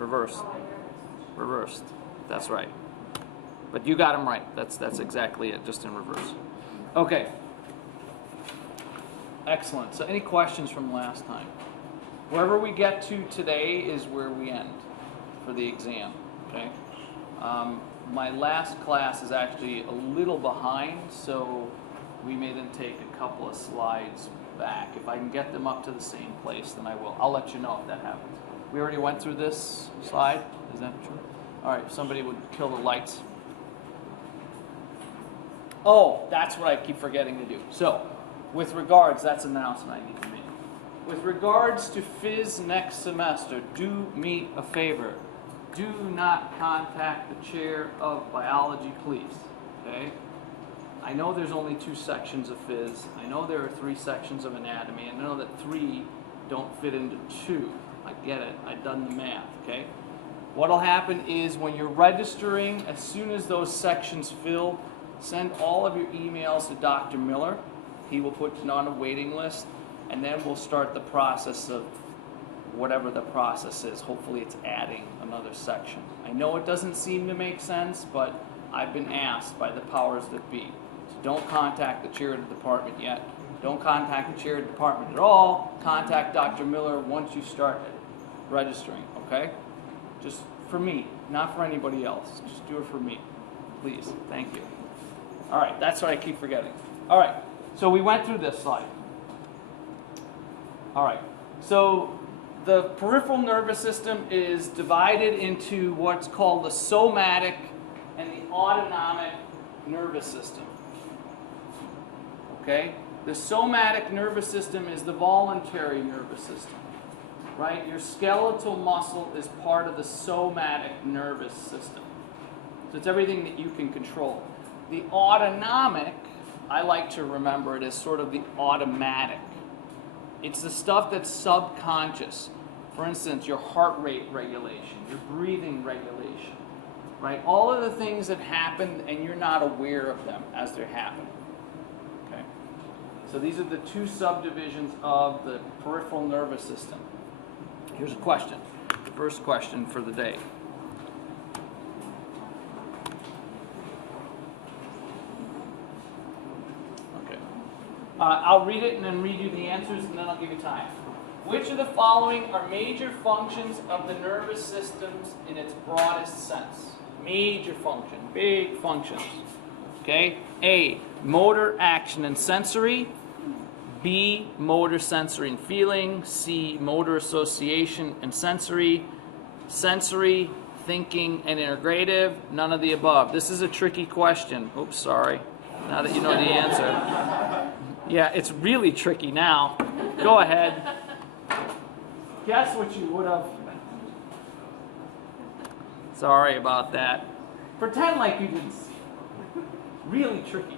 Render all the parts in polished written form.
Reversed. Reversed. That's right. But you got them right. That's exactly it, just in reverse. Okay. Excellent. So any questions from last time? Wherever we get to today is where we end for the exam. Okay. My last class is actually a little behind, so we may then take a couple of slides back. If I can get them up to the same place, then I will. I'll let you know if that happens. We already went through this slide. Is that true? All right, somebody would kill the lights. Oh, that's what I keep forgetting to do. So, with regards, that's an announcement I need to make. With regards to Phys next semester, do me a favor. Do not contact the chair of biology, please. Okay? I know there's only 2 sections of Phys. I know there are 3 sections of anatomy. I know that 3 don't fit into 2. I get it. I've done the math. Okay? What'll happen is when you're registering, as soon as those sections fill, send all of your emails to Dr. Miller. He will put you on a waiting list, and then we'll start the process of whatever the process is. Hopefully it's adding another section. I know it doesn't seem to make sense, but I've been asked by the powers that be. So don't contact the chair of the department yet. Don't contact the chair of the department at all. Contact Dr. Miller once you start registering, okay? Just for me, not for anybody else. Just do it for me, please. Thank you. All right, that's what I keep forgetting. All right, so we went through this slide. All right, so the peripheral nervous system is divided into what's called the somatic and the autonomic nervous system. Okay? The somatic nervous system is the voluntary nervous system. Right? Your skeletal muscle is part of the somatic nervous system. So it's everything that you can control. The autonomic, I like to remember it as sort of the automatic. It's the stuff that's subconscious. For instance, your heart rate regulation, your breathing regulation, right? All of the things that happen and you're not aware of them as they're happening. Okay? So these are the 2 subdivisions of the peripheral nervous system. Here's a question. The first question for the day. Okay. I'll read it and then read you the answers, and then I'll give you time. Which of the following are major functions of the nervous systems in its broadest sense? Major function, big functions. Okay? A, motor, action, and sensory. B, motor, sensory, and feeling. C, motor, association, and sensory. Sensory, thinking, and integrative. None of the above. This is a tricky question. Oops, sorry. Now that you know the answer. Yeah, it's really tricky now. Go ahead. Guess what you would have. Sorry about that. Pretend like you didn't see it. Really tricky.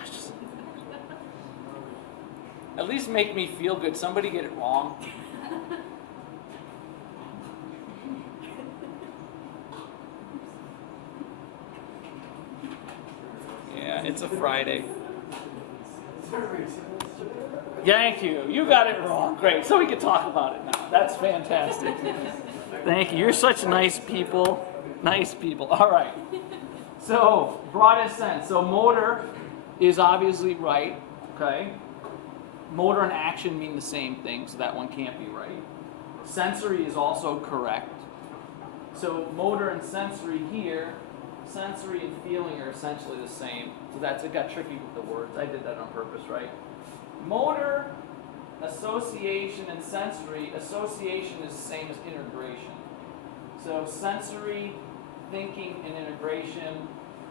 Gosh. At least make me feel good. Somebody get it wrong. Yeah, it's a Friday. Thank you. You got it wrong. Great. So we can talk about it now. That's fantastic. Thank you. You're such nice people. Nice people. All right. So, broadest sense. So motor is obviously right. Okay. Motor and action mean the same thing, so that one can't be right. Sensory is also correct. So motor and sensory here, sensory and feeling are essentially the same. So it got tricky with the words. I did that on purpose, right? Motor, association, and sensory. Association is the same as integration. So sensory, thinking, and integration.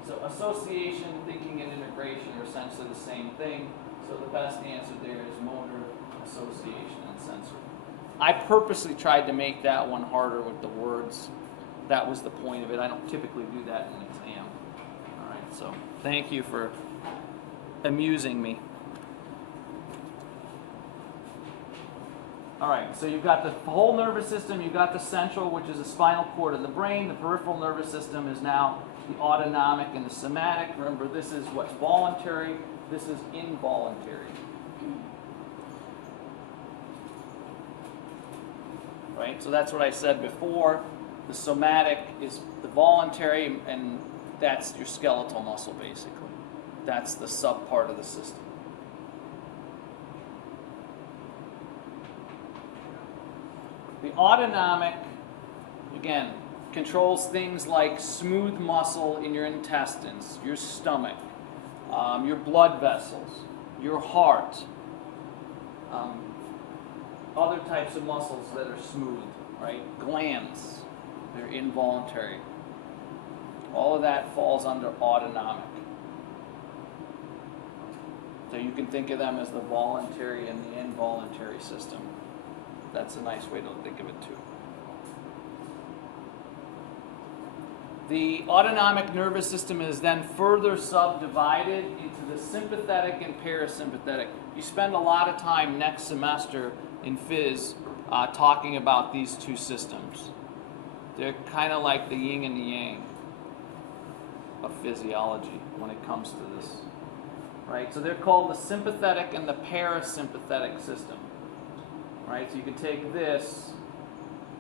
So association, thinking, and integration are essentially the same thing. So the best answer there is motor, association, and sensory. I purposely tried to make that one harder with the words. That was the point of it. I don't typically do that in an exam. All right, so thank you for amusing me. All right, so you've got the whole nervous system, you've got the central, which is the spinal cord of the brain. The peripheral nervous system is now the autonomic and the somatic. Remember, this is what's voluntary, this is involuntary. right? So that's what I said before. The somatic is the voluntary, and that's your skeletal muscle, basically. That's the sub part of the system. The autonomic, again, controls things like smooth muscle in your intestines, your stomach, your blood vessels, your heart, other types of muscles that are smooth, right? Glands, they're involuntary. All of that falls under autonomic. So you can think of them as the voluntary and the involuntary system. That's a nice way to think of it too. The autonomic nervous system is then further subdivided into the sympathetic and parasympathetic. You spend a lot of time next semester in phys talking about these two systems. They're kind of like the yin and the yang of physiology when it comes to this. Right? So they're called the sympathetic and the parasympathetic system. Right? So you can take this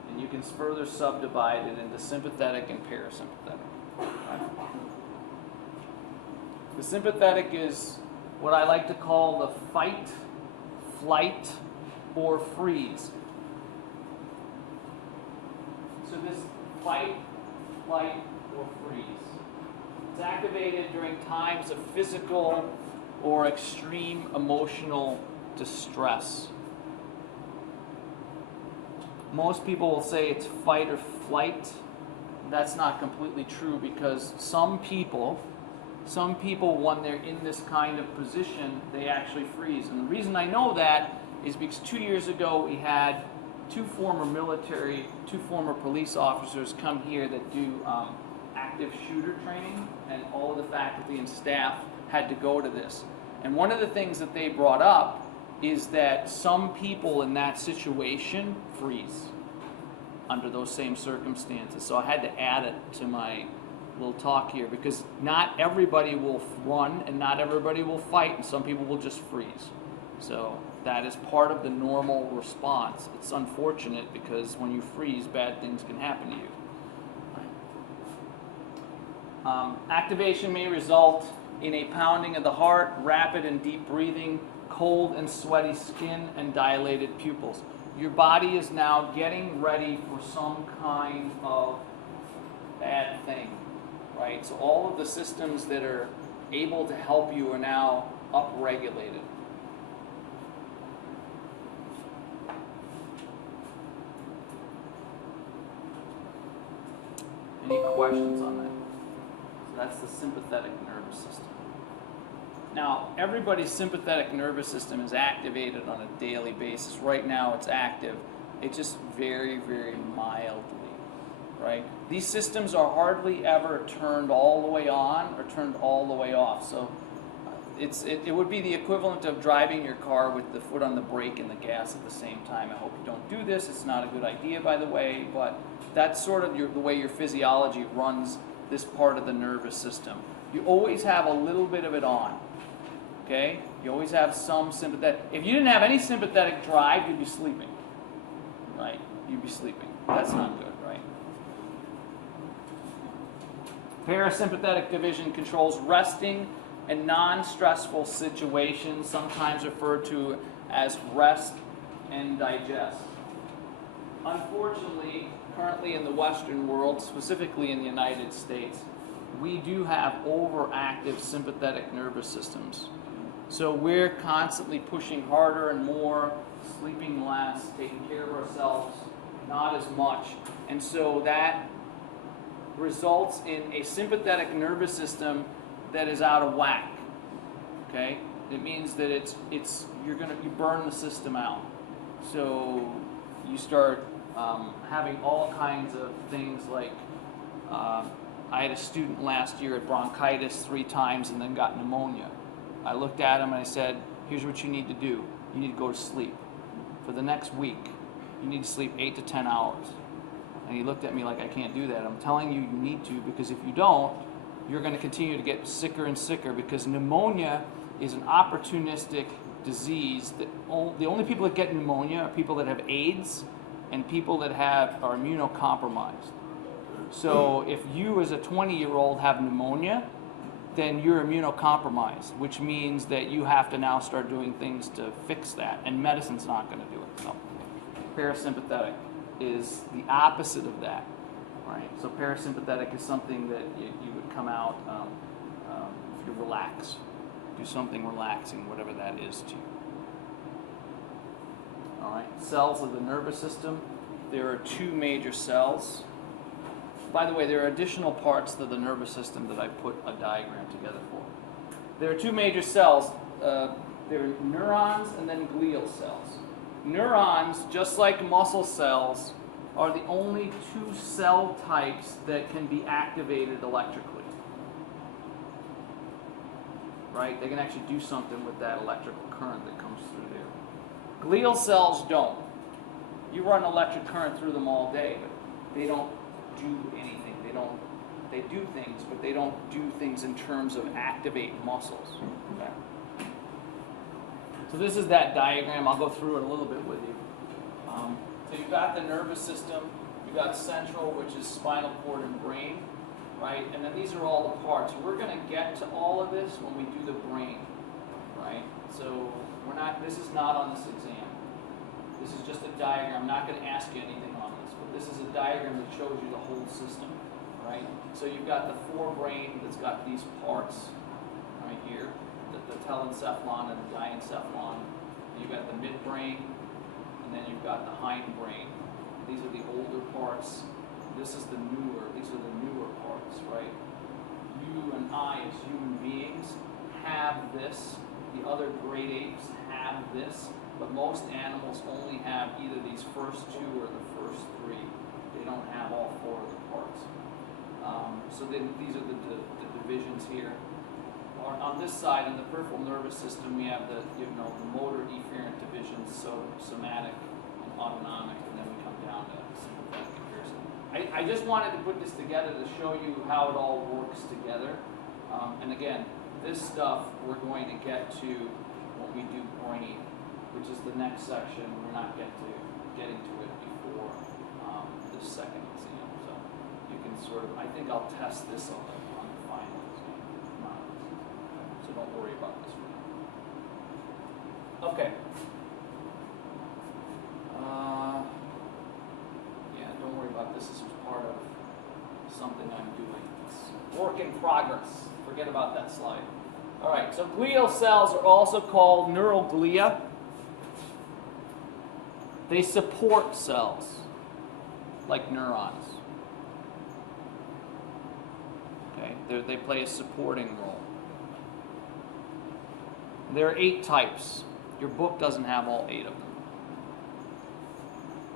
and you can further subdivide it into sympathetic and parasympathetic. Right? The sympathetic is what I like to call the fight, flight, or freeze. So this fight, flight, or freeze. It's activated during times of physical or extreme emotional distress. Most people will say it's fight or flight. That's not completely true, because some people when they're in this kind of position, they actually freeze. And the reason I know that is because 2 years ago we had two former police officers come here that do active shooter training, and all of the faculty and staff had to go to this. And one of the things that they brought up is that some people in that situation freeze under those same circumstances. So I had to add it to my little talk here, because not everybody will run and not everybody will fight, and some people will just freeze. So that is part of the normal response. It's unfortunate because when you freeze, bad things can happen to you. Activation may result in a pounding of the heart, rapid and deep breathing, cold and sweaty skin, and dilated pupils. Your body is now getting ready for some kind of bad thing, right? So all of the systems that are able to help you are now upregulated. Any questions on that? So that's the sympathetic nervous system. Now, everybody's sympathetic nervous system is activated on a daily basis. Right now it's active. It's just very, very mildly, right? These systems are hardly ever turned all the way on or turned all the way off. So it would be the equivalent of driving your car with the foot on the brake and the gas at the same time. I hope you don't do this. It's not a good idea, by the way, but that's sort of the way your physiology runs this part of the nervous system. You always have a little bit of it on. Okay? You always have some sympathetic. If you didn't have any sympathetic drive, you'd be sleeping. Right? You'd be sleeping. That's not good, right? Parasympathetic division controls resting and non-stressful situations, sometimes referred to as rest and digest. Unfortunately, currently in the Western world, specifically in the United States, we do have overactive sympathetic nervous systems. So we're constantly pushing harder and more, sleeping less, taking care of ourselves, not as much. And so that results in a sympathetic nervous system that is out of whack. Okay? It means that you burn the system out. So you start having all kinds of things like, I had a student last year at bronchitis 3 times and then got pneumonia. I looked at him and I said, here's what you need to do. You need to go to sleep. For the next week, you need to sleep 8 to 10 hours. And he looked at me like, I can't do that. I'm telling you, you need to, because if you don't, you're going to continue to get sicker and sicker, because pneumonia is an opportunistic disease. The only people that get pneumonia are people that have AIDS and people that are immunocompromised. So if you as a 20-year-old have pneumonia, then you're immunocompromised, which means that you have to now start doing things to fix that, and medicine's not going to do it. So parasympathetic is the opposite of that, right? So parasympathetic is something that you would come out if you relax, do something relaxing, whatever that is to you. All right, cells of the nervous system. There are two major cells. By the way, there are additional parts to the nervous system that I put a diagram together for. There are two major cells. There are neurons and then glial cells. Neurons, just like muscle cells, are the only two cell types that can be activated electrically. Right? They can actually do something with that electrical current that comes through there. Glial cells don't. You run electric current through them all day, but they don't do anything. They do things, but they don't do things in terms of activate muscles. Okay? So this is that diagram. I'll go through it a little bit with you. So you've got the nervous system, you've got central, which is spinal cord and brain, right? And then these are all the parts. We're going to get to all of this when we do the brain, right? So this is not on this exam. This is just a diagram. I'm not going to ask you anything on this, but this is a diagram that shows you the whole system, right? So you've got the forebrain that's got these parts right here, the telencephalon and the diencephalon. You've got the midbrain, and then you've got the hindbrain. These are the older parts. These are the newer parts, right? You and I as human beings have this. The other great apes have this, but most animals only have either these first two or the first three. They don't have all four of the parts. So then these are the divisions here. On this side, in the peripheral nervous system, we have the motor efferent divisions, so somatic and autonomic, and then we come down to sympathetic comparison. I just wanted to put this together to show you how it all works together. And again, this stuff we're going to get to when we do brain, which is the next section. We're not getting to it before the second exam. So you can I think I'll test this on the final exam. So don't worry about this one. Okay. Yeah, don't worry about this. This was part of something I'm doing. It's work in progress. Forget about that slide. All right, so glial cells are also called neuroglia. They support cells, like neurons. Okay, they play a supporting role. There are 8 types. Your book doesn't have all 8 of them.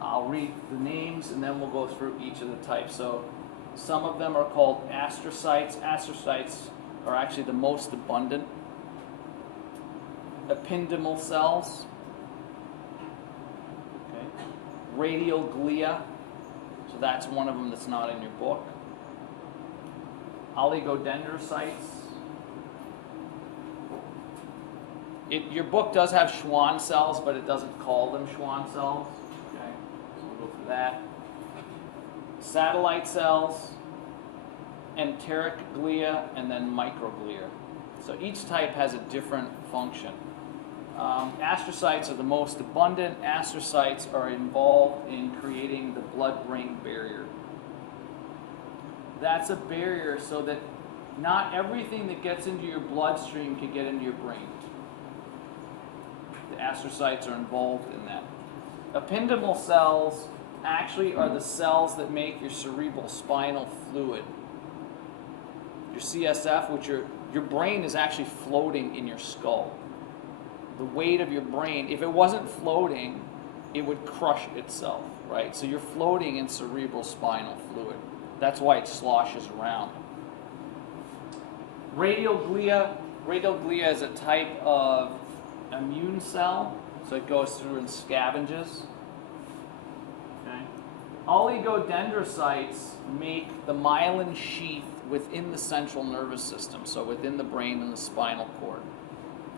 I'll read the names and then we'll go through each of the types. So some of them are called astrocytes. Astrocytes are actually the most abundant. Ependymal cells. Okay. Radial glia. So that's one of them that's not in your book. Oligodendrocytes. Your book does have Schwann cells, but it doesn't call them Schwann cells. Okay, so we'll go through that. Satellite cells, enteric glia, and then microglia. So each type has a different function. Astrocytes are the most abundant. Astrocytes are involved in creating the blood-brain barrier. That's a barrier so that not everything that gets into your bloodstream can get into your brain. The astrocytes are involved in that. Ependymal cells actually are the cells that make your cerebral spinal fluid. Your CSF, which your brain is actually floating in your skull. The weight of your brain, if it wasn't floating, it would crush itself, right? So you're floating in cerebral spinal fluid. That's why it sloshes around. Radial glia is a type of immune cell, so it goes through and scavenges. Okay. Oligodendrocytes make the myelin sheath within the central nervous system, so within the brain and the spinal cord.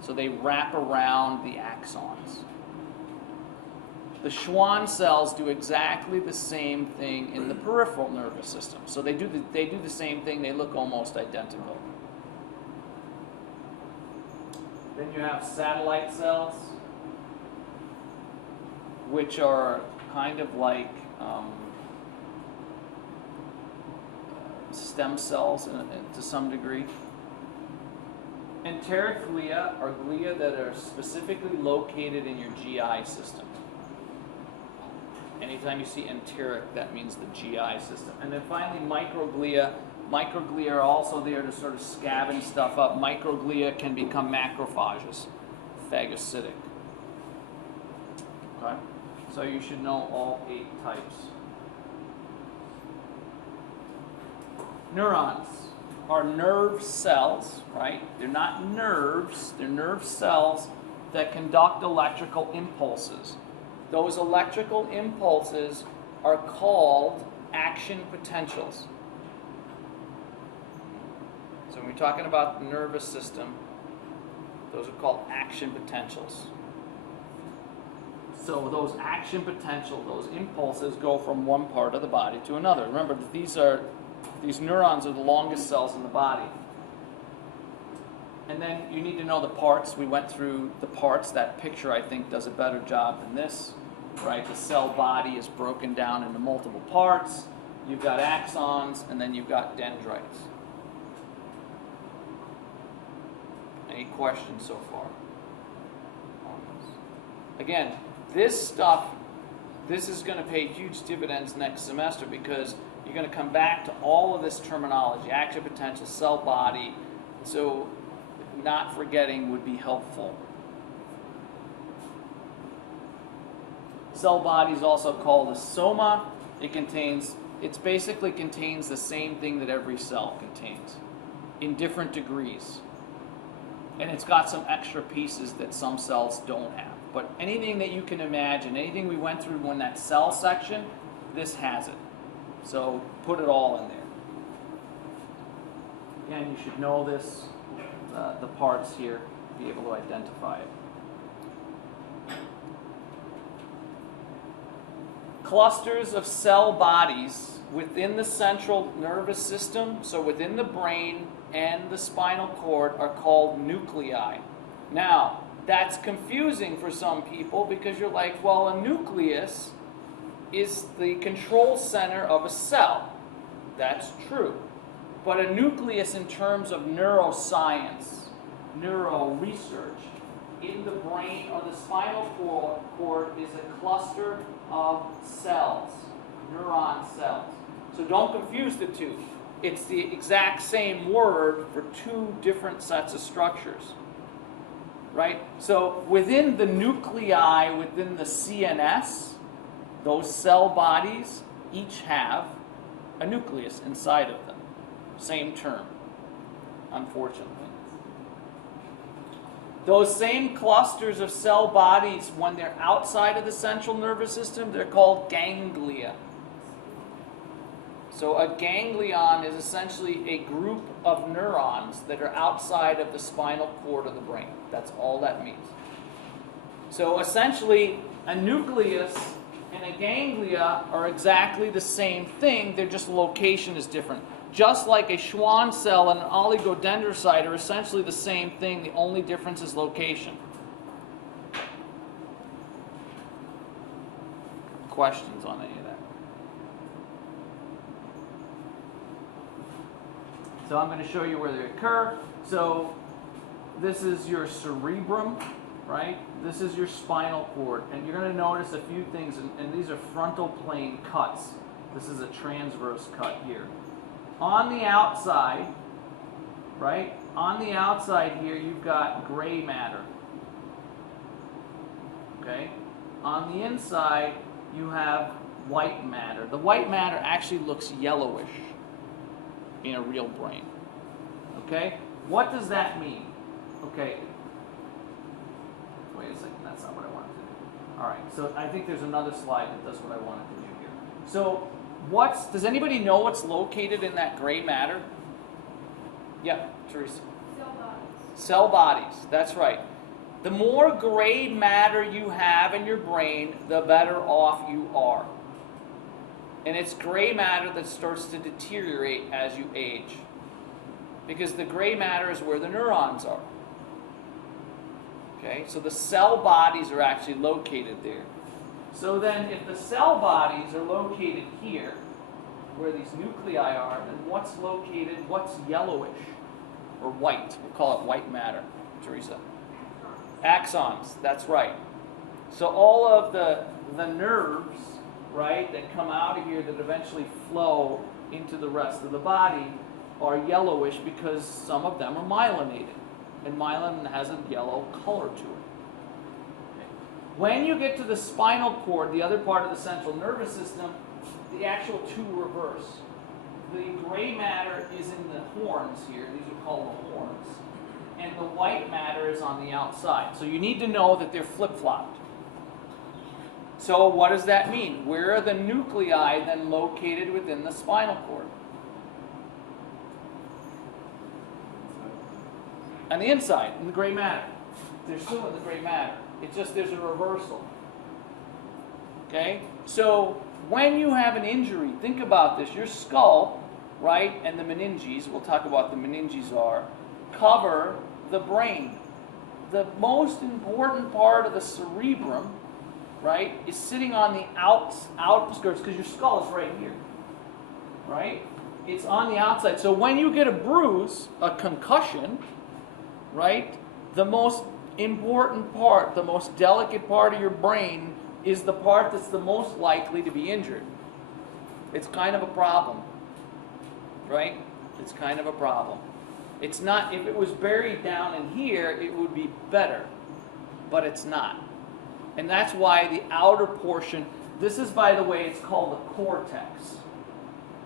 So they wrap around the axons. The Schwann cells do exactly the same thing in the peripheral nervous system. So they do the same thing. They look almost identical. Then you have satellite cells, which are kind of like stem cells to some degree. Enteric glia are glia that are specifically located in your GI system. Anytime you see enteric, that means the GI system. And then finally, microglia. Microglia are also there to sort of scavenge stuff up. Microglia can become macrophages, phagocytic. Okay? So you should know all 8 types. Neurons are nerve cells, right? They're not nerves, they're nerve cells that conduct electrical impulses. Those electrical impulses are called action potentials. So when we're talking about the nervous system, those are called action potentials. So those action potential, those impulses go from one part of the body to another. Remember that these neurons are the longest cells in the body. And then you need to know the parts. We went through the parts. That picture, I think, does a better job than this. Right? The cell body is broken down into multiple parts. You've got axons, and then you've got dendrites. Any questions so far on this? Again, this stuff, this is going to pay huge dividends next semester because you're going to come back to all of this terminology, action potential, cell body. So not forgetting would be helpful. Cell body is also called a soma. It basically contains the same thing that every cell contains in different degrees. And it's got some extra pieces that some cells don't have. But anything that you can imagine, anything we went through in that cell section, this has it. So put it all in there. Again, you should know this, the parts here, be able to identify it. Clusters of cell bodies within the central nervous system, so within the brain and the spinal cord, are called nuclei. Now, that's confusing for some people because you're like, well, a nucleus is the control center of a cell. That's true. But a nucleus in terms of neuroscience, neuro research, in the brain or the spinal cord is a cluster of cells, neuron cells. So don't confuse the two. It's the exact same word for 2 different sets of structures. Right? So within the nuclei, within the CNS, those cell bodies each have a nucleus inside of them. Same term, unfortunately. Those same clusters of cell bodies, when they're outside of the central nervous system, they're called ganglia. So a ganglion is essentially a group of neurons that are outside of the spinal cord of the brain. That's all that means. So essentially, a nucleus and a ganglia are exactly the same thing, their just location is different. Just like a Schwann cell and an oligodendrocyte are essentially the same thing, the only difference is location. Questions on any of that? So I'm going to show you where they occur. So this is your cerebrum, right? This is your spinal cord. And you're going to notice a few things, and these are frontal plane cuts. This is a transverse cut here. On the outside, right? On the outside here, you've got gray matter. Okay? On the inside, you have white matter. The white matter actually looks yellowish in a real brain. Okay? What does that mean? Okay. Wait a second, that's not what I wanted to do. Alright, so I think there's another slide that does what I wanted to do here. So, does anybody know what's located in that gray matter? Yeah, Teresa. Cell bodies. Cell bodies, that's right. The more gray matter you have in your brain, the better off you are. And it's gray matter that starts to deteriorate as you age. Because the gray matter is where the neurons are. Okay, so the cell bodies are actually located there. So then if the cell bodies are located here, where these nuclei are, then what's yellowish or white? We'll call it white matter, Teresa. Axons, that's right. So all of the nerves, right, that come out of here that eventually flow into the rest of the body are yellowish because some of them are myelinated. And myelin has a yellow color to it. Okay. When you get to the spinal cord, the other part of the central nervous system, the actual two reverse. The gray matter is in the horns here. These are called the horns. And the white matter is on the outside. So you need to know that they're flip-flopped. So what does that mean? Where are the nuclei then located within the spinal cord? On the inside, in the gray matter. They're still in the gray matter. It's just there's a reversal. Okay? So when you have an injury, think about this. Your skull, right, and the meninges, we'll talk about the meninges cover the brain. The most important part of the cerebrum, right, is sitting on the outskirts, because your skull is right here. Right? It's on the outside. So when you get a bruise, a concussion, right, the most important part, the most delicate part of your brain is the part that's the most likely to be injured. It's kind of a problem, right? It's kind of a problem. It's not, if it was buried down in here, it would be better, but it's not. And that's why the outer portion, this is, by the way, it's called the cortex.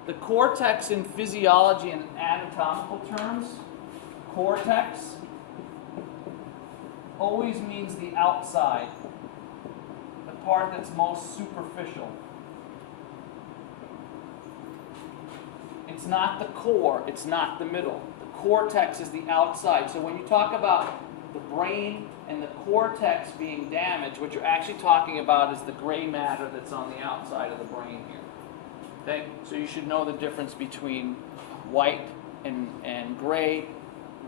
The cortex in physiology and anatomical terms, cortex, always means the outside, the part that's most superficial. It's not the core, it's not the middle. The cortex is the outside. So when you talk about the brain and the cortex being damaged, what you're actually talking about is the gray matter that's on the outside of the brain here. Okay? So you should know the difference between white and gray,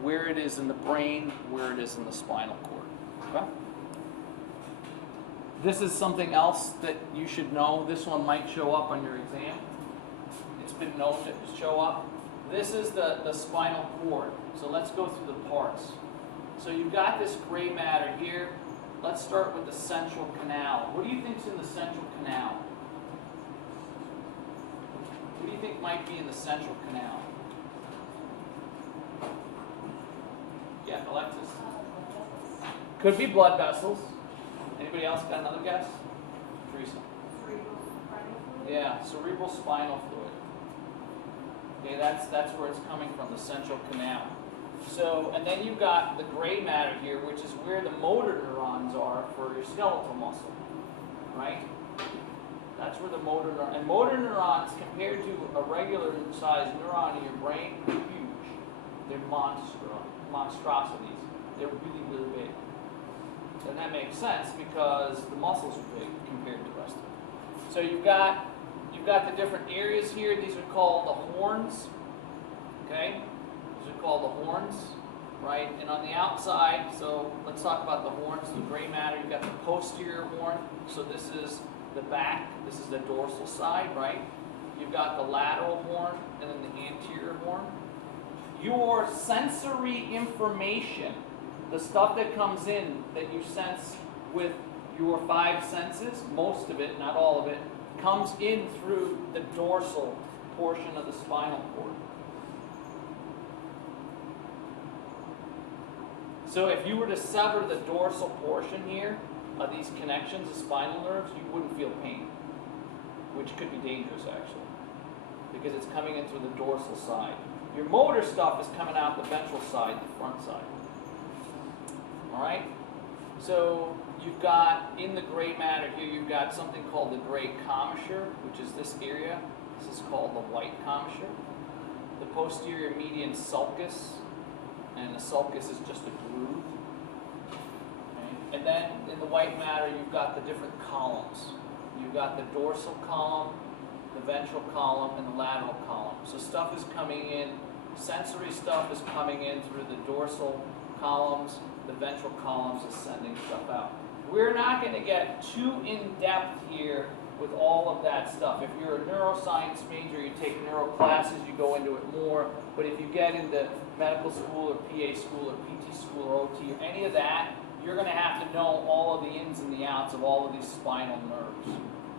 where it is in the brain, where it is in the spinal cord. Okay? This is something else that you should know. This one might show up on your exam. It's been known to show up. This is the spinal cord. So let's go through the parts. So you've got this gray matter here. Let's start with the central canal. What do you think's in the central canal? What do you think might be in the central canal? Yeah, Alexis. Could be blood vessels. Anybody else got another guess? Teresa. Cerebral spinal fluid? Yeah, cerebral spinal fluid. Okay, that's where it's coming from, the central canal. So, and then you've got the gray matter here, which is where the motor neurons are for your skeletal muscle, right? That's where the motor neuron, and motor neurons compared to a regular sized neuron in your brain are huge. They're monstrosities. They're really, really big. And that makes sense because the muscles are big compared to the rest of it. So you've got the different areas here. These are called the horns. Okay? These are called the horns, right? And on the outside, so let's talk about the horns, the gray matter. You've got the posterior horn. So this is the back. This is the dorsal side, right? You've got the lateral horn and then the anterior horn. Your sensory information, the stuff that comes in that you sense with your five senses, most of it, not all of it, comes in through the dorsal portion of the spinal cord. So if you were to sever the dorsal portion here of these connections, the spinal nerves, you wouldn't feel pain, which could be dangerous actually, because it's coming in through the dorsal side. Your motor stuff is coming out the ventral side, the front side. All right? So you've got, in the gray matter here, you've got something called the gray commissure, which is this area. This is called the white commissure. The posterior median sulcus, and the sulcus is just a groove. Okay? And then in the white matter, you've got the different columns. You've got the dorsal column, the ventral column, and the lateral column. So stuff is coming in, sensory stuff is coming in through the dorsal columns, the ventral columns is sending stuff out. We're not going to get too in-depth here with all of that stuff. If you're a neuroscience major, you take neuro classes, you go into it more. But if you get into medical school or PA school or PT school or OT or any of that, you're going to have to know all of the ins and the outs of all of these spinal nerves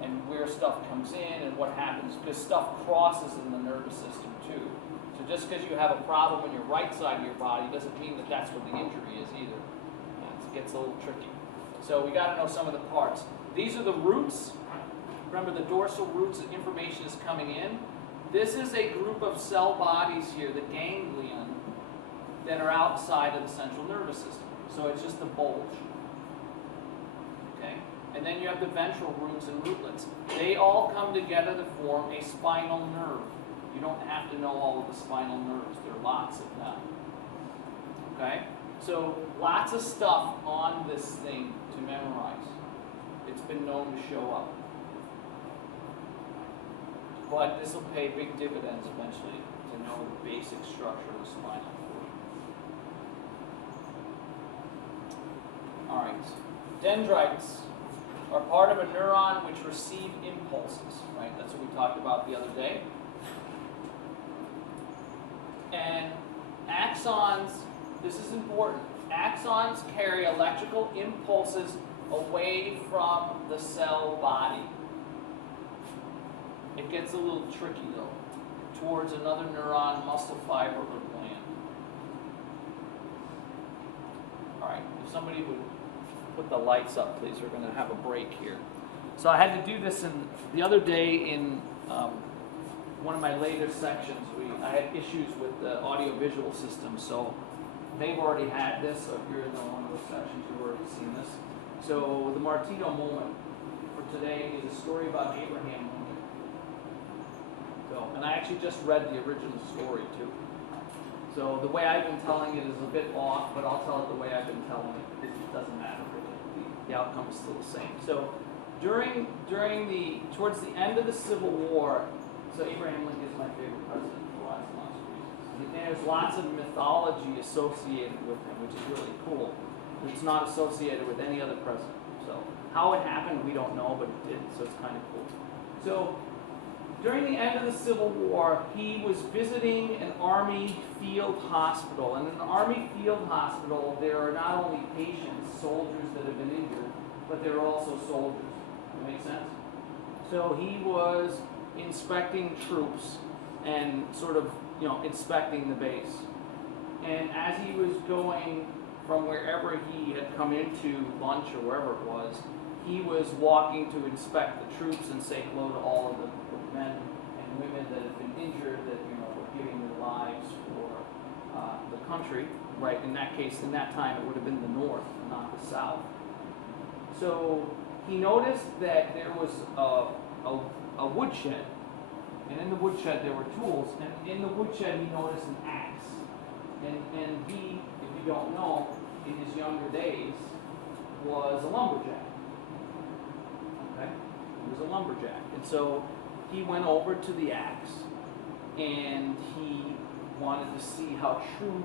and where stuff comes in and what happens, because stuff crosses in the nervous system too. So just because you have a problem in your right side of your body doesn't mean that that's where the injury is either. It gets a little tricky. So we got to know some of the parts. These are the roots. Remember, the dorsal roots, information is coming in. This is a group of cell bodies here, the ganglion, that are outside of the central nervous system. So it's just a bulge. Okay? And then you have the ventral roots and rootlets. They all come together to form a spinal nerve. You don't have to know all of the spinal nerves. There are lots of them. Okay? So lots of stuff on this thing to memorize. It's been known to show up. But this will pay big dividends eventually to know the basic structure of the spinal cord. All right. Dendrites are part of a neuron which receive impulses, right? That's what we talked about the other day. And axons, this is important. Axons carry electrical impulses away from the cell body. It gets a little tricky though, towards another neuron, muscle fiber, or gland. All right, if somebody would put the lights up, please. We're going to have a break here. So I had to do this the other day in one of my later sections. I had issues with the audio-visual system, so they've already had this. So if you're in one of those sections, you've already seen this. So the Martino moment for today is a story about Abraham Lincoln. And I actually just read the original story too. So the way I've been telling it is a bit off, but I'll tell it the way I've been telling it. It doesn't matter really. The outcome is still the same. So towards the end of the Civil War, so Abraham Lincoln is my favorite president for lots of reasons. And there's lots of mythology associated with him, which is really cool. It's not associated with any other president. So how it happened, we don't know, but it did. So it's kind of cool. So during the end of the Civil War, he was visiting an Army field hospital. And in an Army field hospital, there are not only patients, soldiers that have been injured, but there are also soldiers. Does that make sense? So he was inspecting troops and sort of, inspecting the base. And as he was going from wherever he had come into lunch or wherever it was, he was walking to inspect the troops and say hello to all of the men and women that have been injured, that were giving their lives for the country. Right? In that case, in that time, it would have been the North, not the South. So he noticed that there was a woodshed, and in the woodshed there were tools, and in the woodshed he noticed an axe. And he, if you don't know, in his younger days, was a lumberjack. Okay? He was a lumberjack. And so he went over to the axe, and he wanted to see how true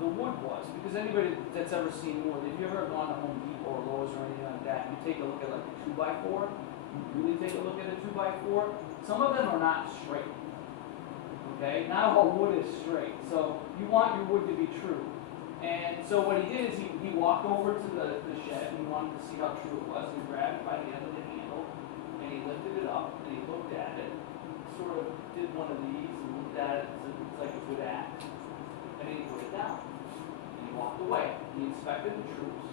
the wood was. Because anybody that's ever seen wood, if you've ever gone to Home Depot or Lowe's or anything like that, you take a look at like a 2x4, you really take a look at a 2x4, some of them are not straight. Okay? Not all wood is straight. So you want your wood to be true. And so what he did is he walked over to the shed, and he wanted to see how true it was, and he grabbed it by the end of the handle, and he lifted it up, and he looked at it, sort of did one of these, and looked at it, and said, "It's like a good axe." And then he put it down, and he walked away. He inspected the troops,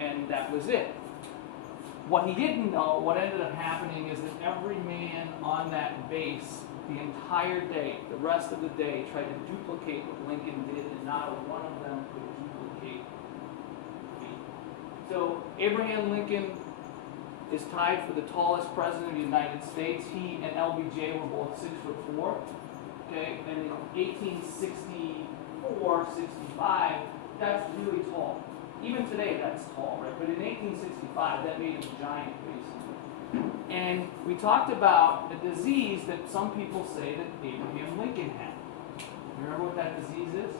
and that was it. What he didn't know, what ended up happening, is that every man on that base, the entire day, the rest of the day, tried to duplicate what Lincoln did, and not one of them could duplicate me. So Abraham Lincoln is tied for the tallest president of the United States. He and LBJ were both 6'4". Okay, and in 1864, 65, that's really tall. Even today, that's tall, right? But in 1865, that made him giant, basically. And we talked about a disease that some people say that Abraham Lincoln had. Remember what that disease is?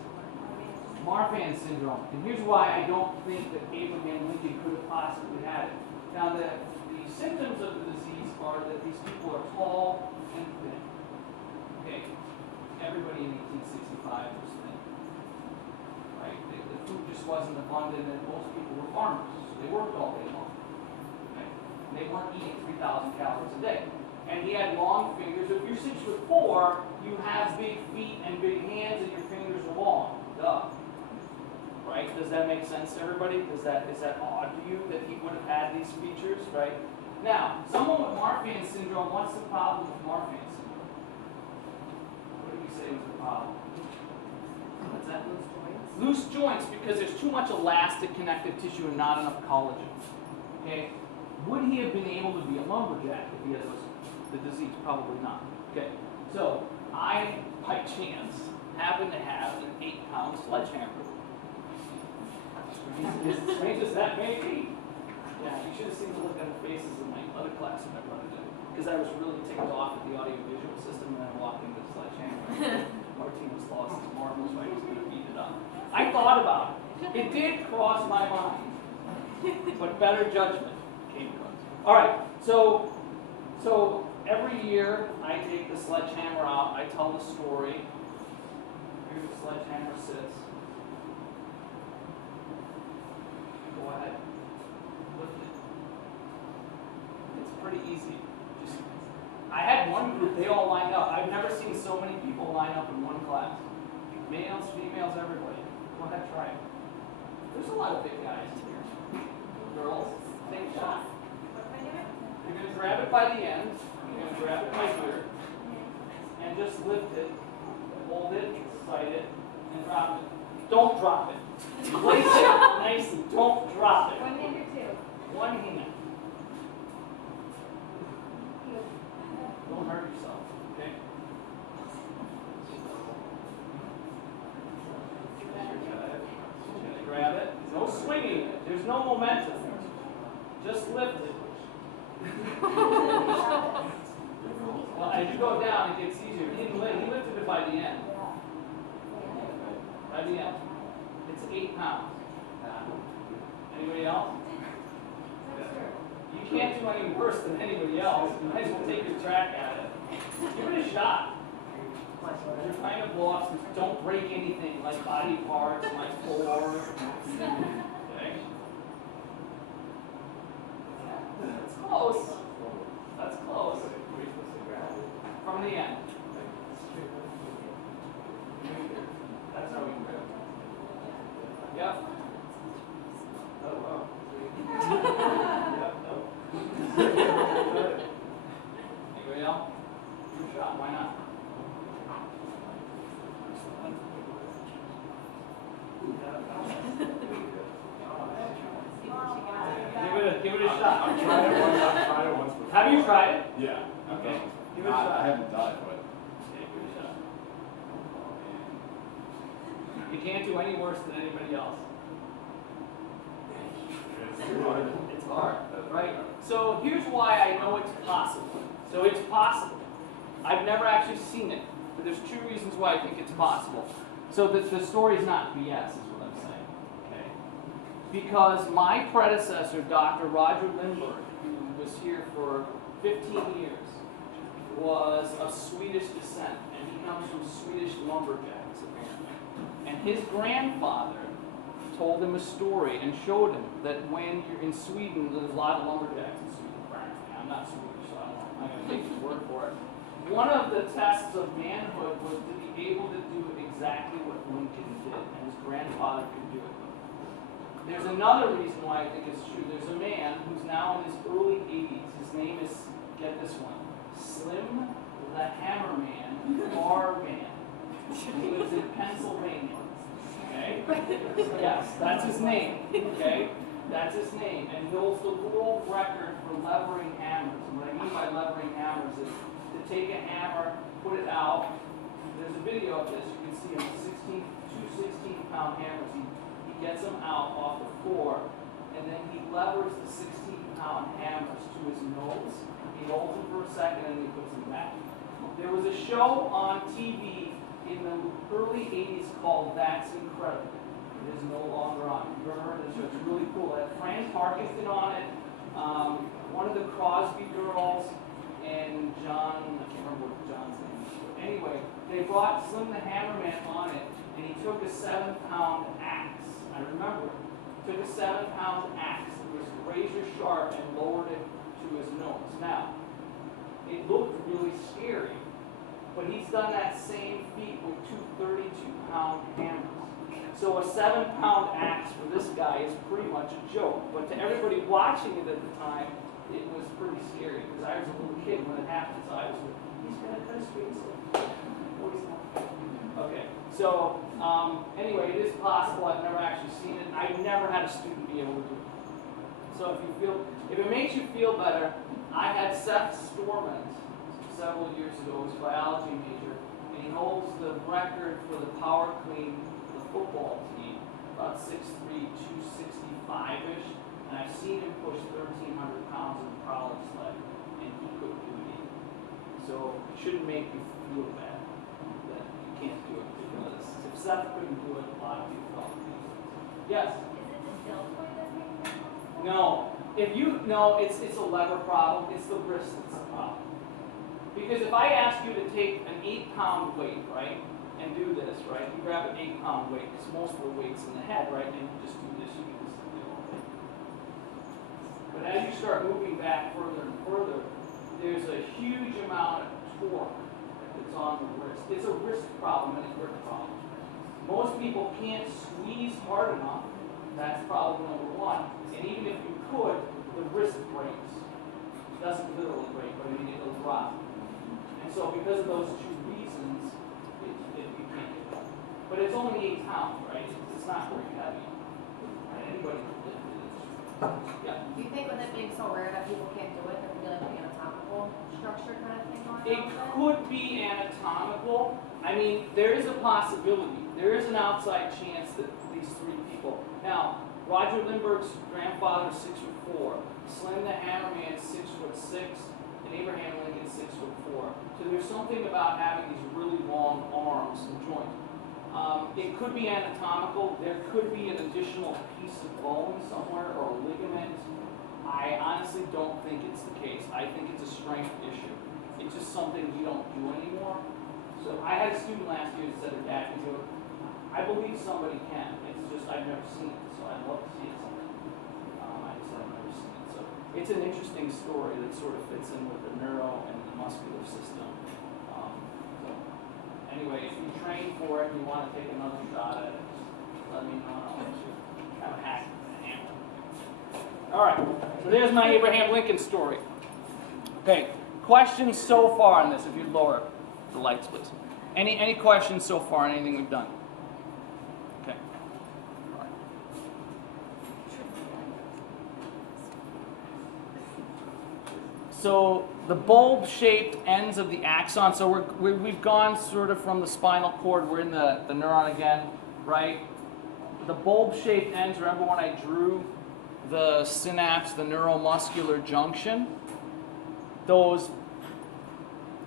Marfan syndrome. And here's why I don't think that Abraham Lincoln could have possibly had it. Now, the symptoms of the disease are that these people are tall and thin. Okay, everybody in 1865 was thin. Right? The food just wasn't abundant, and most people were farmers, so they worked all day long. Okay? And they weren't eating 3,000 calories a day. And he had long fingers. If you're 6'4", you have big feet and big hands, and your fingers are long. Duh. Right? Does that make sense to everybody? Is that odd to you that he would have had these features? Right? Now, someone with Marfan syndrome, what's the problem with Marfan syndrome? What did we say was the problem? What's that? Loose joints. Loose joints, because there's too much elastic connective tissue and not enough collagen. Okay? Would he have been able to be a lumberjack if he had the disease? Probably not. Okay. So I, by chance, happen to have an 8-pound sledgehammer. As strange as that may be. Yeah, you should have seen the look on the faces of my other class when I brought it in. Because I was really ticked off at the audio-visual system, and I walked into the sledgehammer. Martinez lost his marbles, so I was going to beat it up. I thought about it. It did cross my mind. But better judgment came to us. All right, so every year I take the sledgehammer out, I tell the story. Here's the sledgehammer sits. Go ahead. Lift it. It's pretty easy. I had one group, they all lined up. I've never seen so many people line up in one class. Males, females, everybody. Go ahead, try it. There's a lot of big guys here. Girls, take a shot. You're going to grab it by the end. You're going to grab it by here. And just lift it. Hold it, sight it, and drop it. Don't drop it. Place it nicely. Don't drop it. One hand or two? One hand. Don't hurt yourself, okay? Grab it. No swinging it. There's no momentum. Just lift it. Well, as you go down, it gets easier. He lifted it by the end. By the end. It's 8 pounds. Anybody else? You can't do any worse than anybody else. You might as well take your track at it. Give it a shot. You're trying to blow off, don't break anything like body parts, like floor. Okay? That's close. That's close. From the end. That's how we do it. Yep. Oh, wow. Anybody else? Good shot. Why not? Give it a shot. I've tried it once before. Have you tried it? Yeah. Okay. Give it a I shot. haven't done it, but Yeah, give it a shot. You can't do any worse than anybody else. it's hard. It's hard, right? So here's why I know it's possible. So it's possible. I've never actually seen it, but there's 2 reasons why I think it's possible. So the story's not BS, is what I'm saying. Okay? Because my predecessor, Dr. Roger Lindbergh, who was here for 15 years, was of Swedish descent, and he comes from Swedish lumberjacks, apparently. And his grandfather told him a story and showed him that when you're in Sweden, there's a lot of lumberjacks in Sweden. I'm not Swedish, so I don't know. I'm going to take his word for it. One of the tests of manhood was to be able to do exactly what Lincoln did, and his grandfather could do it. There's another reason why I think it's true. There's a man who's now in his early 80s. His name is, get this one, Slim the Hammerman Marvan. He lives in Pennsylvania. Okay? Yes, that's his name. Okay? That's his name. And he holds the world record for levering hammers. And what I mean by levering hammers is to take a hammer, put it out. There's a video of this. You can see him. 2 16-pound hammers. He gets them out off the floor, and then he levers the 16-pound hammers to his nose. He holds them for a second, and then he puts them back. There was a show on TV in the early 80s called That's Incredible. It is no longer on. You remember this show? It's really cool. It had Fran Tarkenton on it, one of the Crosby girls, and John, I can't remember what John's name is. But anyway, they brought Slim the Hammerman on it, and he took a 7-pound axe. I remember it. Took a 7-pound axe that was razor sharp and lowered it to his nose. Now, it looked really scary, but he's done that same feat with two 32-pound hammers. So a 7-pound axe for this guy is pretty much a joke. But to everybody watching it at the time, it was pretty scary because I was a little kid when it happened. So I was like, he's gonna cut his face off. No, he's not. Okay. So anyway, it is possible. I've never actually seen it. I've never had a student be able to do it. So if it makes you feel better, I had Seth Stormont several years ago, he was a biology major, and he holds the record for the power clean of the football team, about 6'3", 265-ish, and I've seen him push 1,300 pounds in a prowler sled, and he couldn't do it either. So it shouldn't make you feel bad that you can't do it, because if Seth couldn't do it, a lot of people don't. Yes? Is it the deltoid that's making that possible? No. It's a lever problem. It's the wrist that's the problem. Because if I ask you to take an 8-pound weight, right, and do this, right, you grab an 8-pound weight, because most of the weight's in the head, right, and you just do this, you can just do it all day. But as you start moving back further and further, there's a huge amount of torque that's on the wrist. It's a wrist problem and a grip problem. Most people can't squeeze hard enough. That's problem number one. And even if you could, the wrist breaks. It doesn't literally break, but I mean it'll drop. And so because of those two reasons, you can't get it. But it's only 8 pounds, right? It's not very heavy. Right? Anybody can lift it. Yeah. Do you think with it being so rare that people can't do it, there could be like an anatomical structure kind of thing going on? It could be anatomical. I mean, there is a possibility. There is an outside chance that these three people. Now, Roger Lindbergh's grandfather is 6'4". Slim the Hammerman is 6'6", and Abraham Lincoln is 6'4". So there's something about having these really long arms and joints. It could be anatomical. There could be an additional piece of bone somewhere or a ligament. I honestly don't think it's the case. I think it's a strength issue. It's just something you don't do anymore. So I had a student last year that said her dad can do it. I believe somebody can. It's just I've never seen it, so I'd love to see it sometime. I just have never seen it. So it's an interesting story that sort of fits in with the neuro and the muscular system. So anyway, if you train for it and you want to take another shot at it, just let me know and I'll let you have a hack with a hammer. All right, so there's my Abraham Lincoln story. Okay, questions so far on this? If you lower the lights, please. Any questions so far on anything we've done? Okay. All right. So the bulb-shaped ends of the axon. So we've gone sort of from the spinal cord. We're in the neuron again, right? The bulb-shaped ends. Remember when I drew the synapse, the neuromuscular junction? Those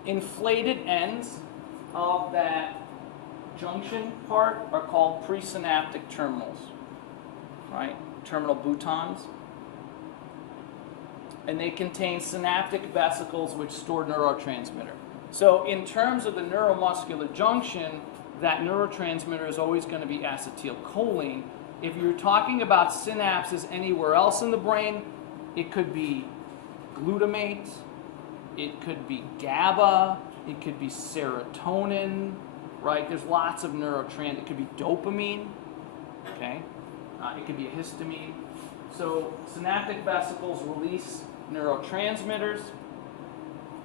inflated ends of that junction part are called presynaptic terminals, right? Terminal boutons. And they contain synaptic vesicles which store neurotransmitter. So in terms of the neuromuscular junction, that neurotransmitter is always going to be acetylcholine. If you're talking about synapses anywhere else in the brain, it could be glutamate, it could be GABA, it could be serotonin, right? There's lots of neurotransmitters. It could be dopamine, okay? It could be a histamine. So synaptic vesicles release neurotransmitters,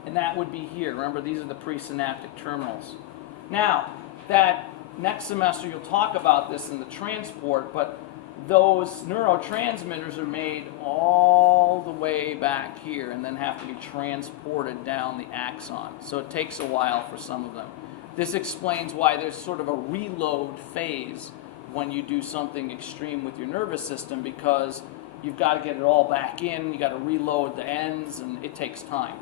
and that would be here. Remember, these are the presynaptic terminals. Now, that next semester you'll talk about this in the transport, but those neurotransmitters are made all the way back here and then have to be transported down the axon. So it takes a while for some of them. This explains why there's sort of a reload phase when you do something extreme with your nervous system, because you've got to get it all back in, you got to reload the ends, and it takes time.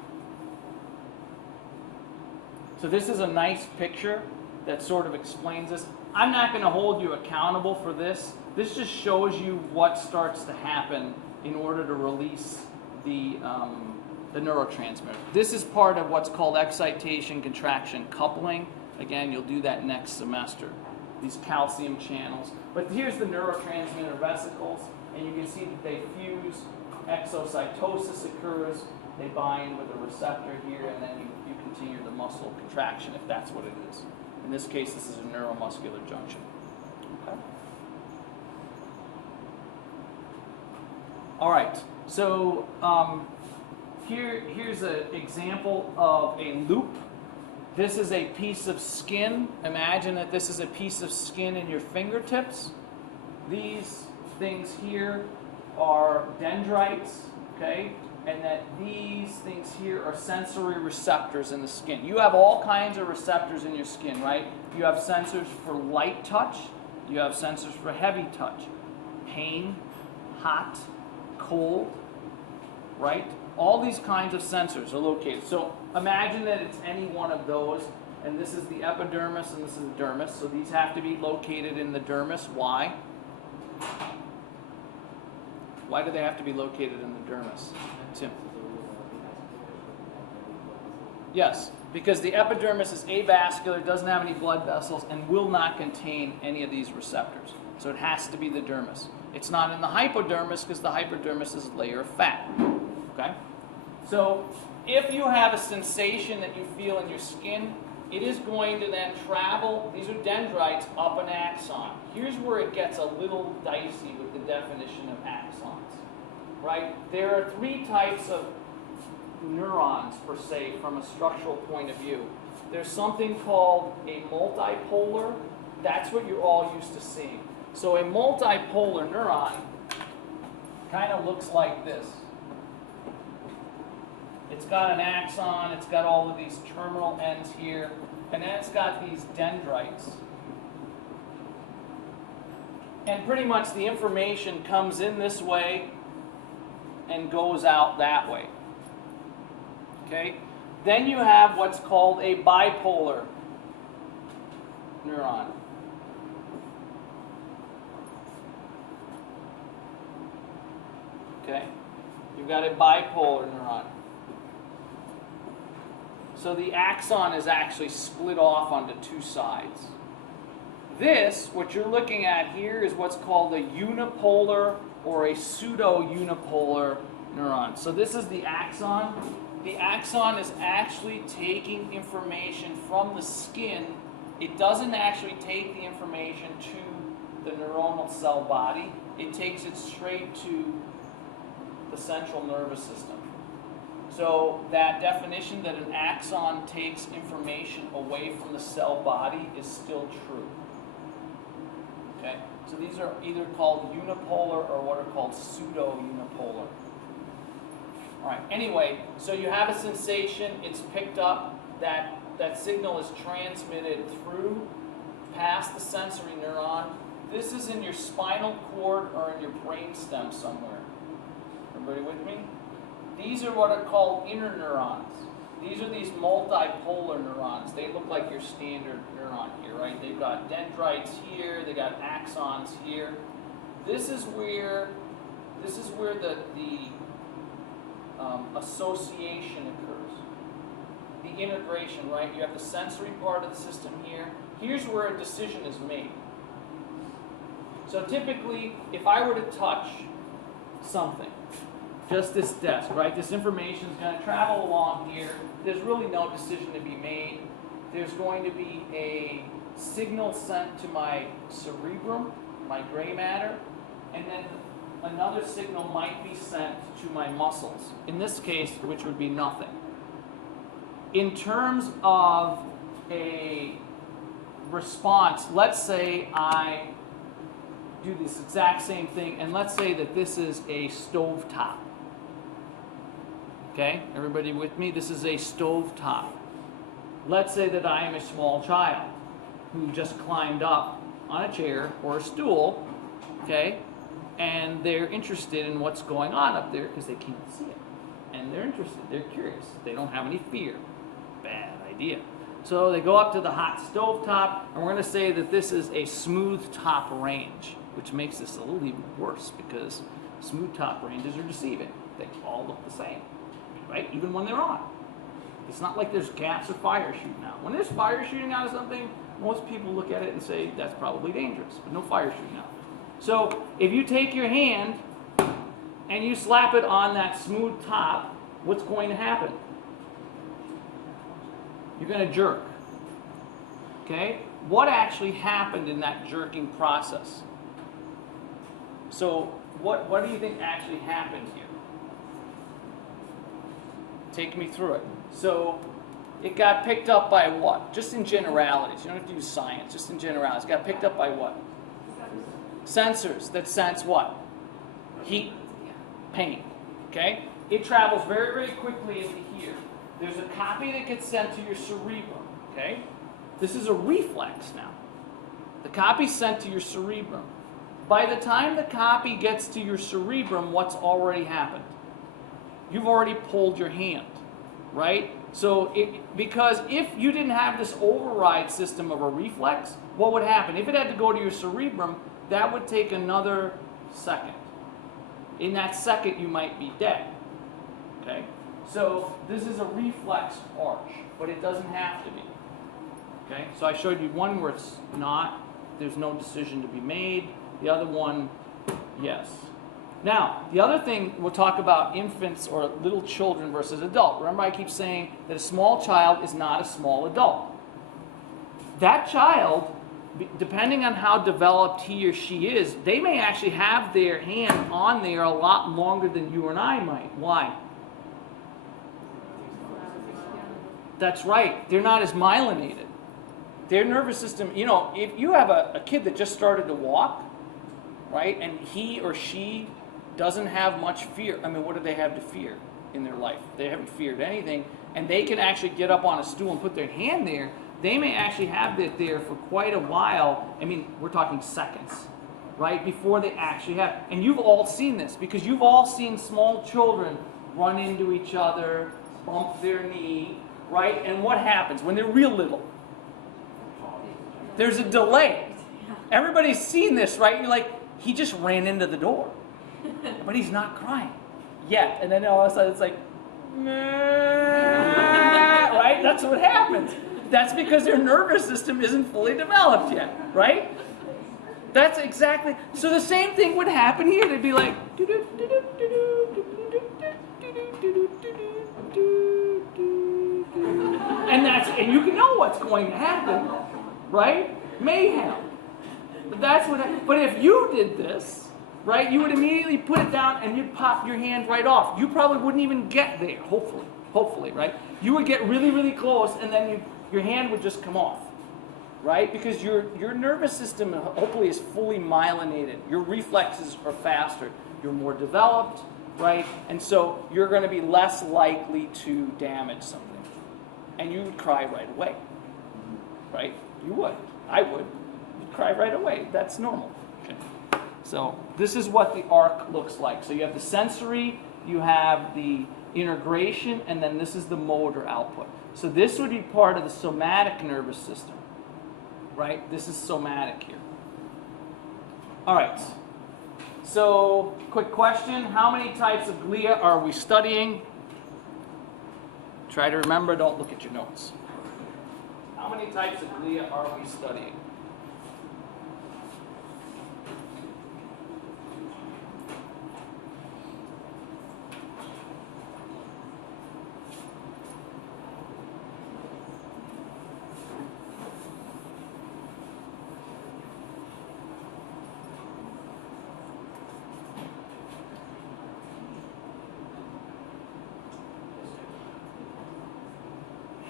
So this is a nice picture that sort of explains this. I'm not going to hold you accountable for this. This just shows you what starts to happen in order to release the neurotransmitter. This is part of what's called excitation contraction coupling. Again, you'll do that next semester. These calcium channels. But here's the neurotransmitter vesicles, and you can see that they fuse. Exocytosis occurs. They bind with a receptor here, and then you continue the muscle contraction if that's what it is. In this case, this is a neuromuscular junction. Okay. All right. So here's an example of a loop. This is a piece of skin. Imagine that this is a piece of skin in your fingertips. These things here are dendrites, okay? And that these things here are sensory receptors in the skin. You have all kinds of receptors in your skin, right? You have sensors for light touch. You have sensors for heavy touch. Pain, hot, cold, right? All these kinds of sensors are located. So imagine that it's any one of those, and this is the epidermis and this is the dermis. So these have to be located in the dermis. Why? Why do they have to be located in the dermis? Tim? Yes, because the epidermis is avascular, doesn't have any blood vessels, and will not contain any of these receptors. So it has to be the dermis. It's not in the hypodermis because the hypodermis is a layer of fat. Okay? So if you have a sensation that you feel in your skin, it is going to then travel, these are dendrites, up an axon. Here's where it gets a little dicey with the definition of axons, right? There are three types of neurons, per se, from a structural point of view. There's something called a multipolar. That's what you're all used to seeing. So a multipolar neuron kind of looks like this. It's got an axon, it's got all of these terminal ends here, and then it's got these dendrites. And pretty much the information comes in this way and goes out that way. Okay? Then you have what's called a bipolar neuron. Okay? You've got a bipolar neuron. So the axon is actually split off onto two sides. This, what you're looking at here, is what's called a unipolar or a pseudo-unipolar neuron. So this is the axon. The axon is actually taking information from the skin. It doesn't actually take the information to the neuronal cell body. It takes it straight to the central nervous system. So that definition that an axon takes information away from the cell body is still true. Okay? So these are either called unipolar or what are called pseudo-unipolar. All right. Anyway, so you have a sensation, it's picked up, that signal is transmitted through, past the sensory neuron. This is in your spinal cord or in your brain stem somewhere. Everybody with me? These are what are called interneurons. These are these multipolar neurons. They look like your standard neuron here, right? They've got dendrites here, they got axons here. This is where the association occurs. The integration, right? You have the sensory part of the system here. Here's where a decision is made. So typically, if I were to touch something, just this desk, right? This information is going to travel along here. There's really no decision to be made. There's going to be a signal sent to my cerebrum, my gray matter, and then another signal might be sent to my muscles. In this case, which would be nothing. In terms of a response, let's say I do this exact same thing, and let's say that this is a stovetop. Okay, everybody with me? This is a stovetop. Let's say that I am a small child who just climbed up on a chair or a stool, okay, and they're interested in what's going on up there because they can't see it. And they're interested, they're curious, they don't have any fear. Bad idea. So they go up to the hot stove top, and we're going to say that this is a smooth top range, which makes this a little even worse because smooth top ranges are deceiving. They all look the same, right? Even when they're on. It's not like there's gas or fire shooting out. When there's fire shooting out of something, most people look at it and say that's probably dangerous, but no fire shooting out. So if you take your hand and you slap it on that smooth top, what's going to happen? You're going to jerk. Okay? What actually happened in that jerking process? So what do you think actually happened here? Take me through it. So it got picked up by what? Just in generalities. You don't have to use science. Just in generalities. It got picked up by what? Sensors that sense what? Heat, pain. Okay? It travels very, very quickly into here. There's a copy that gets sent to your cerebrum. Okay? This is a reflex now. The copy's sent to your cerebrum. By the time the copy gets to your cerebrum, what's already happened? You've already pulled your hand, right? So, because if you didn't have this override system of a reflex, what would happen? If it had to go to your cerebrum, that would take another second. In that second, you might be dead. Okay? So, this is a reflex arch, but it doesn't have to be. Okay? So, I showed you one where it's not, there's no decision to be made. The other one, yes. Now, the other thing, we'll talk about infants or little children versus adult. Remember, I keep saying that a small child is not a small adult. That child, depending on how developed he or she is, they may actually have their hand on there a lot longer than you and I might. Why? That's right. They're not as myelinated. Their nervous system, you know, if you have a kid that just started to walk, right, and he or she doesn't have much fear. I mean, what do they have to fear in their life? They haven't feared anything, and they can actually get up on a stool and put their hand there. They may actually have it there for quite a while. I mean, we're talking seconds, right, before they actually have. And you've all seen this because you've all seen small children run into each other, bump their knee, right? And what happens when they're real little? There's a delay. Everybody's seen this, right? You're like, he just ran into the door. But he's not crying yet. And then all of a sudden it's like, right? That's what happens. That's because their nervous system isn't fully developed yet, right? That's exactly. So the same thing would happen here. They'd be like, and you can know what's going to happen, right? Mayhem. That's what. But if you did this, right, you would immediately put it down and you'd pop your hand right off. You probably wouldn't even get there, hopefully, right? You would get really, really close and then your hand would just come off, right? Because your nervous system hopefully is fully myelinated. Your reflexes are faster. You're more developed, right? And so you're going to be less likely to damage something. And you would cry right away, right? You would. I would. You'd cry right away. That's normal. Okay. So this is what the arc looks like. So you have the sensory, you have the integration, and then this is the motor output. So this would be part of the somatic nervous system, right? This is somatic here. All right. So quick question. How many types of glia are we studying? Try to remember, don't look at your notes. How many types of glia are we studying?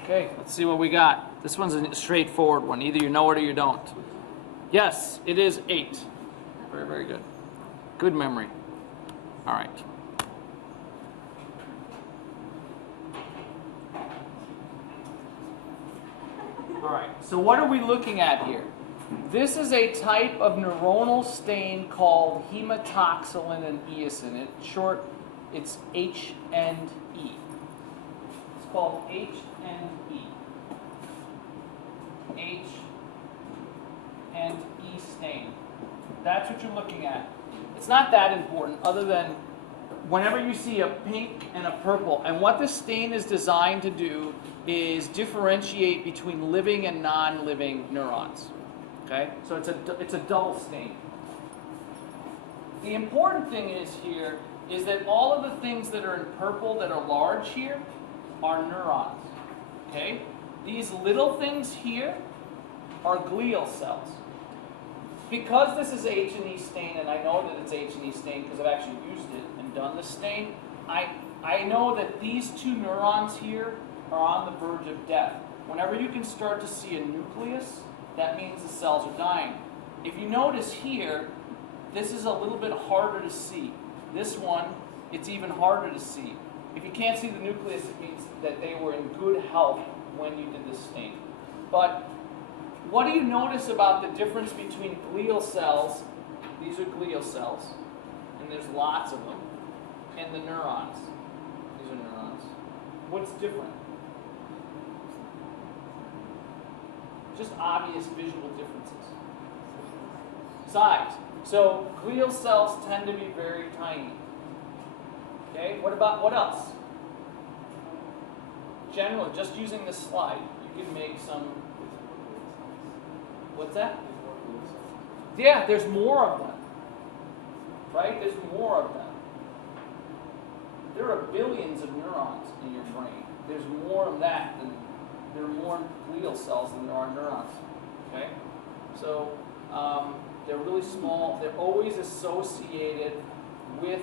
Okay, let's see what we got. This one's a straightforward one. Either you know it or you don't. Yes, it is 8. Very, very good. Good memory. All right. All right, so what are we looking at here? This is a type of neuronal stain called hematoxylin and eosin. In short, it's H and E. It's called H and E. H and E stain. That's what you're looking at. It's not that important other than whenever you see a pink and a purple, and what this stain is designed to do is differentiate between living and non-living neurons. Okay? So it's a double stain. The important thing here is that all of the things that are in purple that are large here are neurons. Okay? These little things here are glial cells. Because this is H&E stain, and I know that it's H&E stain because I've actually used it and done this stain, I know that these two neurons here are on the verge of death. Whenever you can start to see a nucleus, that means the cells are dying. If you notice here, this is a little bit harder to see. This one, it's even harder to see. If you can't see the nucleus, it means that they were in good health when you did this stain. But what do you notice about the difference between glial cells, these are glial cells, and there's lots of them, and the neurons? These are neurons. What's different? Just obvious visual differences. Size. So glial cells tend to be very tiny. Okay, what else? Generally, just using this slide, you can make some. What's that? Yeah, there's more of them. Right? There's more of them. There are billions of neurons in your brain. There's more of that than there are more glial cells than there are neurons. Okay? So they're really small. They're always associated with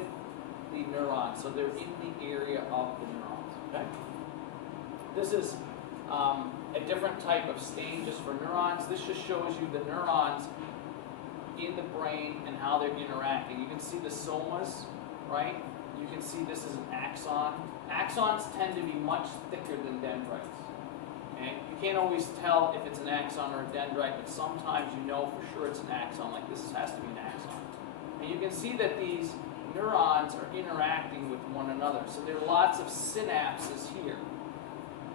the neurons. So they're in the area of the neurons. Okay? This is a different type of stain just for neurons. This just shows you the neurons in the brain and how they're interacting. You can see the somas, right? You can see this is an axon. Axons tend to be much thicker than dendrites. Okay? You can't always tell if it's an axon or a dendrite, but sometimes you know for sure it's an axon, like this has to be an axon. And you can see that these neurons are interacting with one another. So there are lots of synapses here.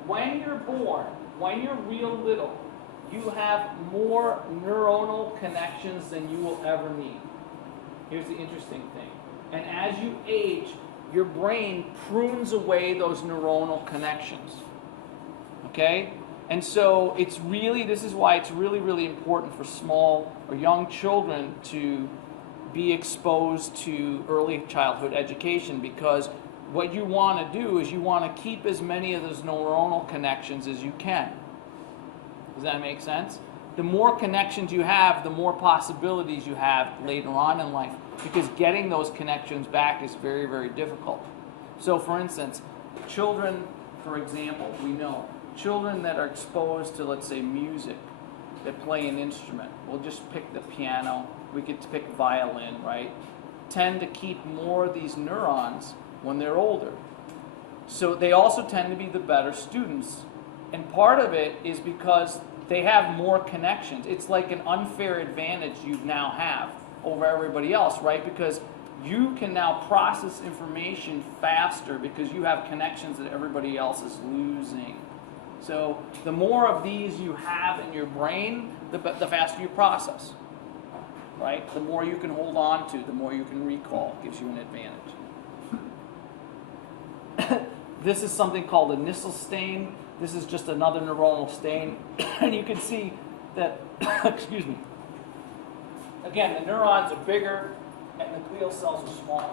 When you're born, when you're real little, you have more neuronal connections than you will ever need. Here's the interesting thing. And as you age, your brain prunes away those neuronal connections. Okay? And so this is why it's really, really important for small or young children to be exposed to early childhood education, because what you want to do is you want to keep as many of those neuronal connections as you can. Does that make sense? The more connections you have, the more possibilities you have later on in life, because getting those connections back is very, very difficult. So for instance, children, for example, we know, children that are exposed to, let's say, music, that play an instrument, we'll just pick the piano, we could pick violin, right? Tend to keep more of these neurons when they're older. So they also tend to be the better students. And part of it is because they have more connections. It's like an unfair advantage you now have over everybody else, right? Because you can now process information faster because you have connections that everybody else is losing. So the more of these you have in your brain, the faster you process, right? The more you can hold on to, the more you can recall. It gives you an advantage. This is something called a Nissl stain. This is just another neuronal stain. And you can see that, excuse me, again, the neurons are bigger and the glial cells are smaller.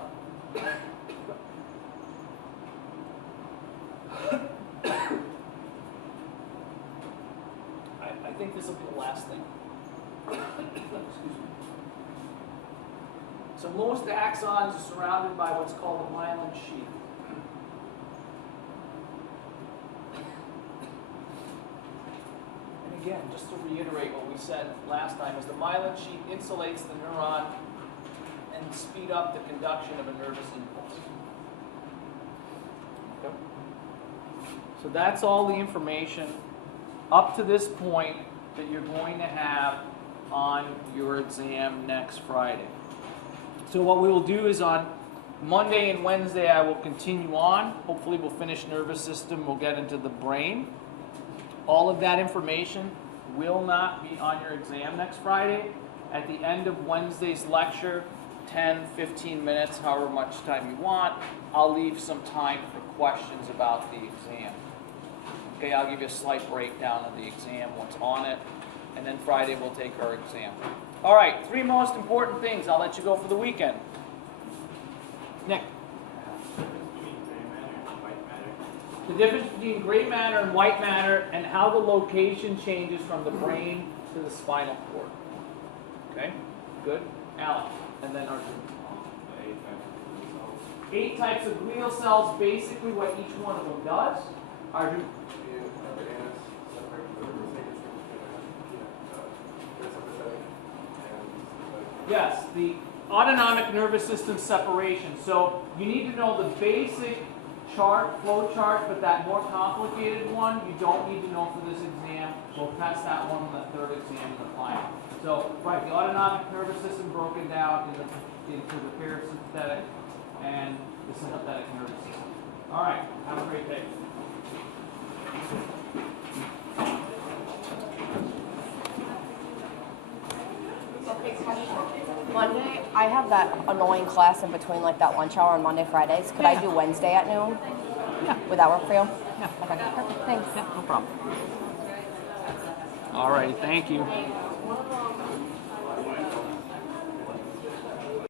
I think this will be the last thing. Excuse me. So most axons are surrounded by what's called a myelin sheath. And again, just to reiterate what we said last time, is the myelin sheath insulates the neuron and speed up the conduction of a nervous impulse. Okay. So that's all the information up to this point that you're going to have on your exam next Friday. So what we will do is on Monday and Wednesday I will continue on. Hopefully we'll finish nervous system, we'll get into the brain. All of that information will not be on your exam next Friday. At the end of Wednesday's lecture, 10, 15 minutes, however much time you want, I'll leave some time for questions about the exam. Okay, I'll give you a slight breakdown of the exam, what's on it, and then Friday we'll take our exam. All right, 3 most important things. I'll let you go for the weekend. Nick. The difference between gray matter and white matter and how the location changes from the brain to the spinal cord. Okay, good. Alex, and then Arjun. 8 types of glial cells, basically what each one of them does. Arjun. Yes, the autonomic nervous system separation. So you need to know the basic chart, flow chart, but that more complicated one, you don't need to know for this exam. We'll test that one in the 3rd exam in the final. So, right, the autonomic nervous system broken down into the parasympathetic and the sympathetic nervous system. All right, have a great day. Okay, question. Monday, I have that annoying class in between, like that lunch hour on Monday, Fridays. Could I do Wednesday at noon? Yeah. Would that work for you? Yeah. Okay, perfect. Thanks. Yeah, no problem. All right, thank you.